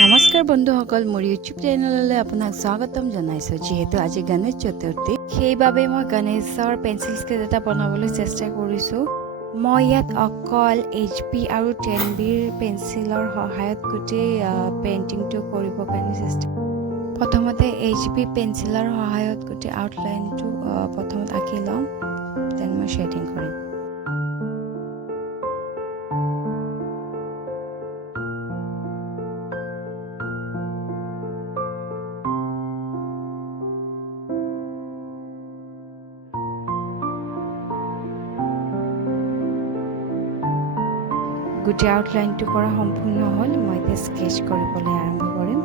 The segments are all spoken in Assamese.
নমস্কাৰ বন্ধুসকল, মোৰ ইউটিউব চেনেললৈ আপোনাক স্বাগতম জনাইছোঁ। যিহেতু আজি গণেশ চতুৰ্থী, সেইবাবে মই গণেশৰ পেঞ্চিল স্কেচ এটা বনাবলৈ চেষ্টা কৰিছোঁ। মই ইয়াত অকল HB আৰু 10Bৰ পেঞ্চিলৰ সহায়ত গোটেই পেইণ্টিংটো কৰিবৰ কাৰণে চেষ্টা কৰিছোঁ। প্ৰথমতে HB পেঞ্চিলৰ সহায়ত গোটেই আউটলাইনটো প্ৰথমত আঁকি ল'ম, দেন মই শ্বেডিং কৰিম। গোটেই আউটলাইনটো কৰা সম্পূৰ্ণ হ'ল। মই এতিয়া স্কেচ কৰিবলৈ আৰম্ভ কৰিম।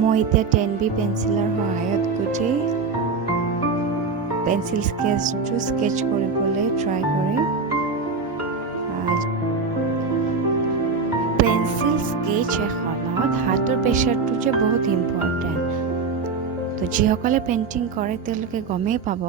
মই এতিয়া 10B পেঞ্চিলৰ সহায়ত গোটেই পেঞ্চিল স্কেচটো স্কেচ কৰিবলৈ ট্ৰাই কৰিম। পেঞ্চিল স্কেচ এখনত হাতৰ প্ৰেচাৰটো যে বহুত ইম্পৰ্টেণ্ট। তো যিসকলে পেইণ্টিং কৰে তেওঁলোকে গমেই পাব।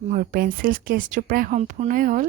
মোৰ পেঞ্চিল স্কেচটো প্ৰায় সম্পূৰ্ণই হ'ল।